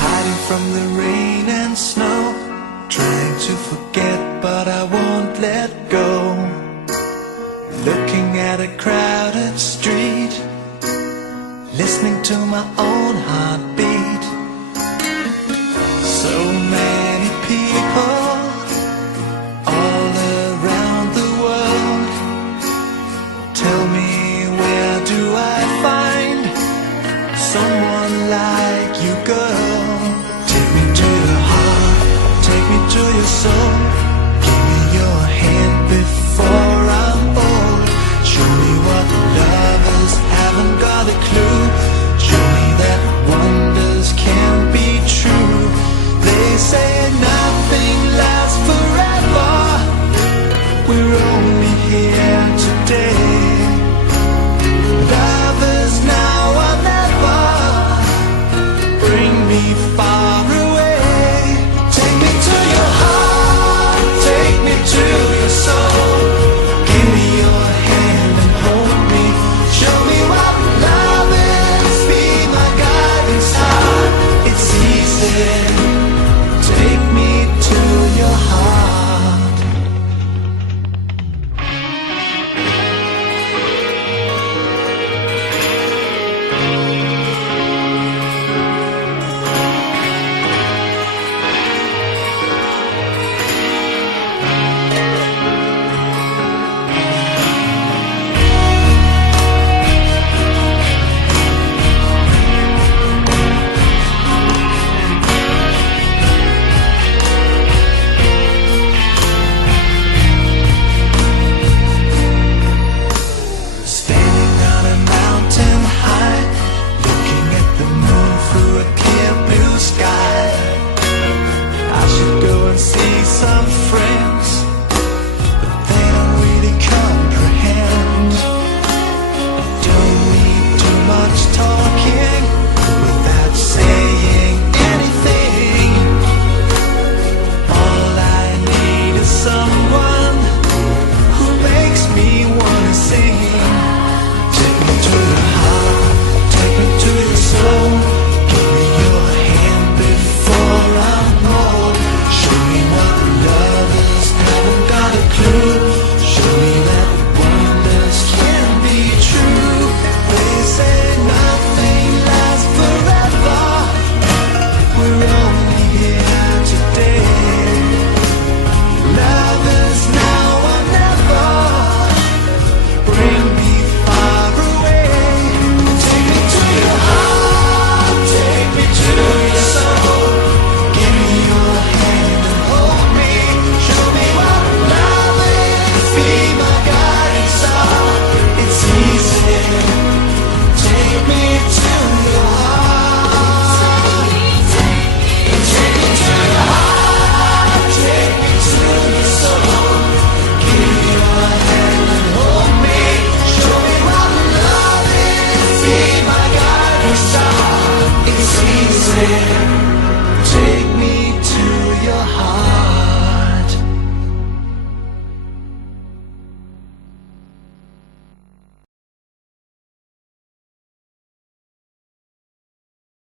Hiding from the rain and snow, trying to forget but I won't let go. Looking at a crowded street, listening to my own heartbeat. So many people all around the world. Tell me, where do I find someone like you, girl? Take me to your heart, take me to your soul. Give me your hand before I'm old. Show me what lovers haven't got a clue. Show me that wonders can be true. They say nothing lasts forever. We're only here today.